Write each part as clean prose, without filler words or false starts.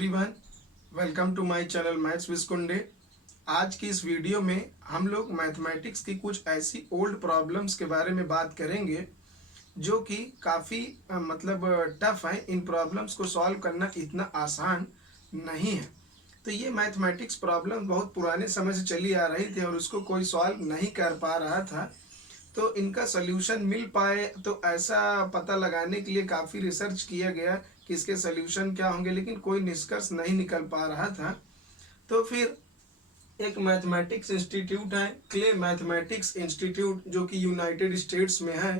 Everyone, welcome to my channel maths with Kunde. आज की इस वीडियो में हम लोग मैथमेटिक्स की कुछ ऐसी ओल्ड प्रॉब्लम्स के बारे में बात करेंगे जो कि काफ़ी टफ है। इन प्रॉब्लम्स को सॉल्व करना इतना आसान नहीं है। तो ये मैथमेटिक्स प्रॉब्लम बहुत पुराने समय से चली आ रही थी और उसको कोई सॉल्व नहीं कर पा रहा था। तो इनका सल्यूशन मिल पाए, तो ऐसा पता लगाने के लिए काफ़ी रिसर्च किया गया कि इसके सल्यूशन क्या होंगे, लेकिन कोई निष्कर्ष नहीं निकल पा रहा था। तो फिर एक मैथमेटिक्स इंस्टीट्यूट है, क्ले मैथमेटिक्स इंस्टीट्यूट, जो कि यूनाइटेड स्टेट्स में है।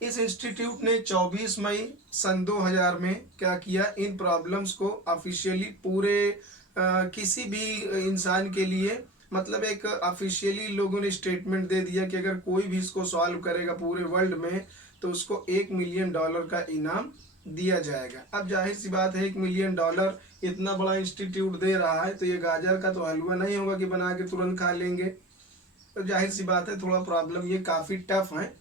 इस इंस्टीट्यूट ने 24 मई सन 2000 में क्या किया, इन प्रॉब्लम्स को ऑफिशियली पूरे किसी भी इंसान के लिए एक ऑफिशियली लोगों ने स्टेटमेंट दे दिया कि अगर कोई भी इसको सॉल्व करेगा पूरे वर्ल्ड में तो उसको $1 मिलियन का इनाम दिया जाएगा। अब जाहिर सी बात है, $1 मिलियन इतना बड़ा इंस्टीट्यूट दे रहा है तो ये गाजर का तो हलवा नहीं होगा कि बना के तुरंत खा लेंगे। तो जाहिर सी बात है, थोड़ा प्रॉब्लम ये काफ़ी टफ है।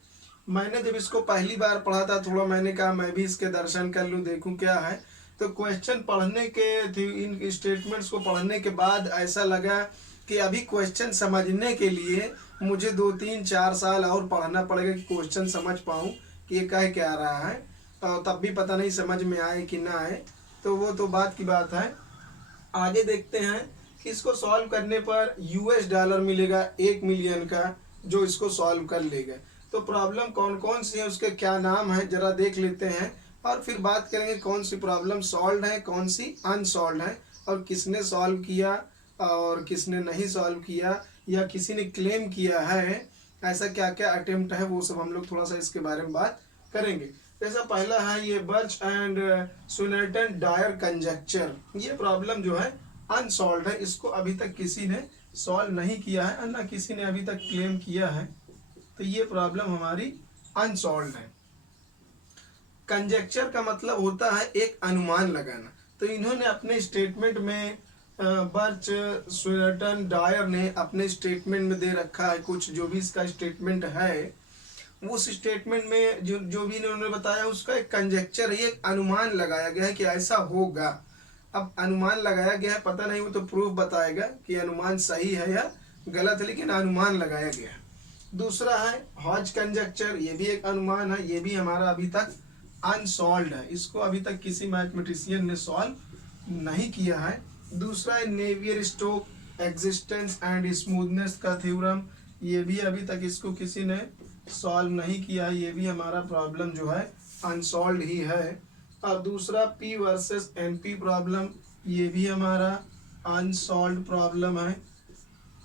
मैंने जब इसको पहली बार पढ़ा था, थोड़ा मैंने कहा मैं भी इसके दर्शन कर लूँ, देखूँ क्या है। तो क्वेश्चन पढ़ने के, इन स्टेटमेंट्स को पढ़ने के बाद ऐसा लगा कि अभी क्वेश्चन समझने के लिए मुझे 2-3-4 साल और पढ़ना पड़ेगा कि क्वेश्चन समझ पाऊँ कि ये कह क्या रहा है, और तब भी पता नहीं समझ में आए कि ना आए। तो वो तो बात की बात है। आगे देखते हैं कि इसको सॉल्व करने पर $1 मिलेगा 1 मिलियन का, जो इसको सॉल्व कर लेगा। तो प्रॉब्लम कौन कौन सी है, उसके क्या नाम है, जरा देख लेते हैं और फिर बात करेंगे कौन सी प्रॉब्लम सॉल्व है, कौन सी अनसॉल्व है, और किसने सॉल्व किया और किसने नहीं सॉल्व किया, या किसी ने क्लेम किया है, ऐसा क्या क्या अटेम्प्ट है, वो सब हम लोग थोड़ा सा इसके बारे में बात करेंगे। जैसा पहला है ये बर्च एंड स्विनर्टन डायर कंजक्चर। ये प्रॉब्लम जो है अनसॉल्व है, इसको अभी तक किसी ने सॉल्व नहीं किया है और ना किसी ने अभी तक क्लेम किया है। तो ये प्रॉब्लम हमारी अनसॉल्व है। कंजक्चर का मतलब होता है एक अनुमान लगाना। तो इन्होंने अपने स्टेटमेंट में, बर्च स्विनर्टन डायर ने अपने स्टेटमेंट में दे रखा है कुछ, जो भी इसका स्टेटमेंट है उस स्टेटमेंट में जो भी इन्होंने बताया उसका एक कंजक्चर है, एक अनुमान लगाया गया है कि ऐसा होगा। अब अनुमान लगाया गया है, पता नहीं वो तो प्रूफ बताएगा कि अनुमान सही है या गलत है, लेकिन अनुमान लगाया गया है। दूसरा है हॉज कंजक्चर, ये भी एक अनुमान है, ये भी हमारा अभी तक अनसॉल्व है, इसको अभी तक किसी मैथमेटिशियन ने सॉल्व नहीं किया है। दूसरा है Navier Stokes existence and smoothness का थ्योरम, ये भी अभी तक इसको किसी ने सॉल्व नहीं किया है, ये भी हमारा प्रॉब्लम जो है अनसॉल्व ही है। और दूसरा पी वर्सेस एनपी प्रॉब्लम, ये भी हमारा अनसॉल्व प्रॉब्लम है।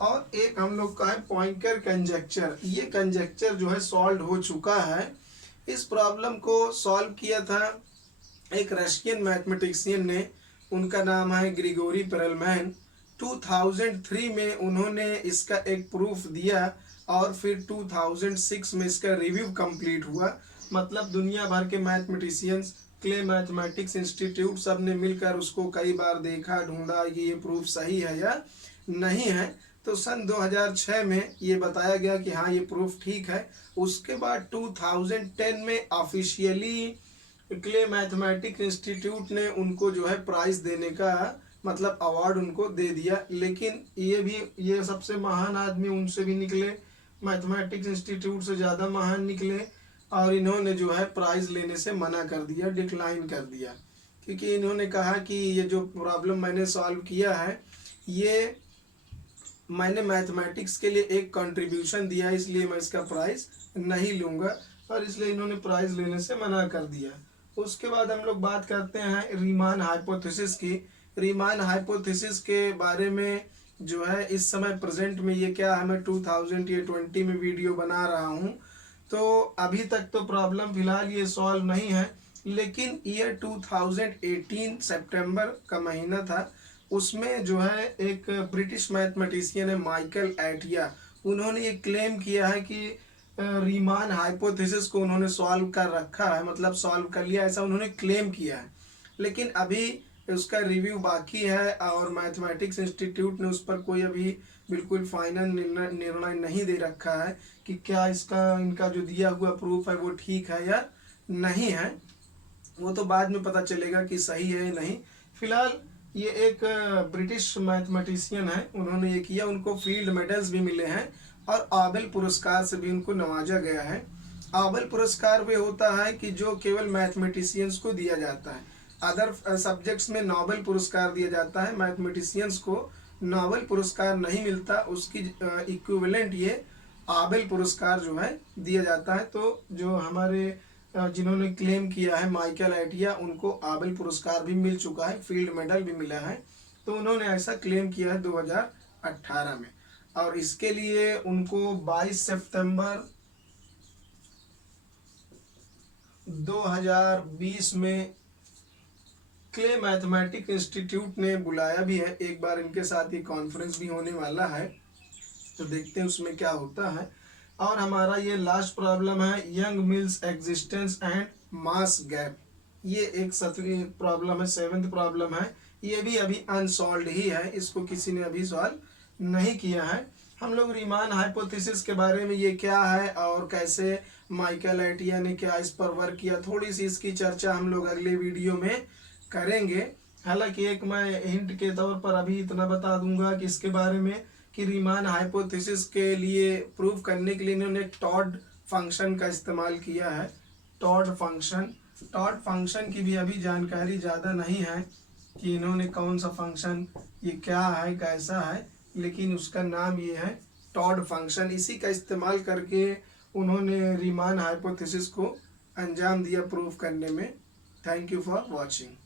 और एक हम लोग का है पॉइंकर कंजक्चर, ये कंजक्चर जो है सॉल्व हो चुका है। इस प्रॉब्लम को सॉल्व किया था एक रशियन मैथमेटिशियन ने, उनका नाम है ग्रिगोरी पेरलमैन। 2003 में उन्होंने इसका एक प्रूफ दिया और फिर 2006 में इसका रिव्यू कंप्लीट हुआ। मतलब दुनिया भर के मैथमेटिशियंस, क्ले मैथमेटिक्स इंस्टीट्यूट, सब ने मिलकर उसको कई बार देखा, ढूंढा कि ये प्रूफ सही है या नहीं है। तो सन 2006 में ये बताया गया कि हाँ ये प्रूफ ठीक है। उसके बाद 2010 में ऑफिशियली क्ले मैथमेटिक्स इंस्टीट्यूट ने उनको जो है प्राइज देने का अवार्ड उनको दे दिया। लेकिन ये सबसे महान आदमी उनसे भी निकले, मैथमेटिक्स इंस्टीट्यूट से ज़्यादा महान निकले, और इन्होंने जो है प्राइज लेने से मना कर दिया, डिक्लाइन कर दिया, क्योंकि इन्होंने कहा कि ये जो प्रॉब्लम मैंने सॉल्व किया है ये मैंने मैथमेटिक्स के लिए एक कंट्रीब्यूशन दिया, इसलिए मैं इसका प्राइज नहीं लूँगा, और इसलिए इन्होंने प्राइज लेने से मना कर दिया। उसके बाद हम लोग बात करते हैं रीमान हाइपोथेसिस की। रीमान हाइपोथेसिस के बारे में जो है इस समय प्रेजेंट में ये क्या है, मैं 2020 में वीडियो बना रहा हूँ, तो अभी तक तो प्रॉब्लम फिलहाल ये सॉल्व नहीं है। लेकिन ईयर 2018 सितंबर का महीना था, उसमें जो है एक ब्रिटिश मैथमेटिशियन है माइकल एटिया, उन्होंने ये क्लेम किया है कि रीमान हाइपोथेसिस को उन्होंने सॉल्व कर रखा है, सॉल्व कर लिया, ऐसा उन्होंने क्लेम किया है। लेकिन अभी उसका रिव्यू बाकी है और मैथमेटिक्स इंस्टीट्यूट ने उस पर कोई अभी बिल्कुल फाइनल निर्णय नहीं दे रखा है कि क्या इनका जो दिया हुआ प्रूफ है वो ठीक है या नहीं है। वो तो बाद में पता चलेगा कि सही है या नहीं। फिलहाल ये एक ब्रिटिश मैथमेटिशियन है, उन्होंने ये किया, उनको फील्ड मेडल्स भी मिले हैं और आबेल पुरस्कार से भी उनको नवाजा गया है। आबेल पुरस्कार वे होता है कि जो केवल मैथमेटिशियंस को दिया जाता है, अदर सब्जेक्ट्स में नोबेल पुरस्कार दिया जाता है, मैथमेटिशियंस को नोबेल पुरस्कार नहीं मिलता, उसकी इक्विवेलेंट ये आबेल पुरस्कार जो है दिया जाता है। तो जो हमारे जिन्होंने क्लेम किया है माइकल एटिया, उनको आबेल पुरस्कार भी मिल चुका है, फील्ड मेडल भी मिला है। तो उन्होंने ऐसा क्लेम किया है 2018 में, और इसके लिए उनको 22 सितंबर 2020 में क्ले मैथमेटिक इंस्टीट्यूट ने बुलाया भी है। एक बार इनके साथ ये कॉन्फ्रेंस भी होने वाला है, तो देखते हैं उसमें क्या होता है। और हमारा ये लास्ट प्रॉब्लम है young mills existence and mass gap. ये एक 7वीं प्रॉब्लम है, 7th प्रॉब्लम है। ये भी अभी अनसॉल्व ही है, इसको किसी ने अभी सॉल्व नहीं किया है। हम लोग रीमान हाइपोथेसिस के बारे में, ये क्या है और कैसे माइकल एटिया ने क्या इस पर वर्क किया, थोड़ी सी इसकी चर्चा हम लोग अगले वीडियो में करेंगे। हालांकि एक मैं हिंट के तौर पर अभी इतना बता दूंगा कि इसके बारे में कि रीमान हाइपोथेसिस के लिए प्रूव करने के लिए इन्होंने एक टॉड फंक्शन का इस्तेमाल किया है। टॉड फंक्शन की भी अभी जानकारी ज़्यादा नहीं है कि इन्होंने कौन सा फंक्शन, ये क्या है, कैसा है, लेकिन उसका नाम ये है टॉड फंक्शन। इसी का इस्तेमाल करके उन्होंने रीमान हाइपोथेसिस को अंजाम दिया प्रूव करने में। Thank you for watching.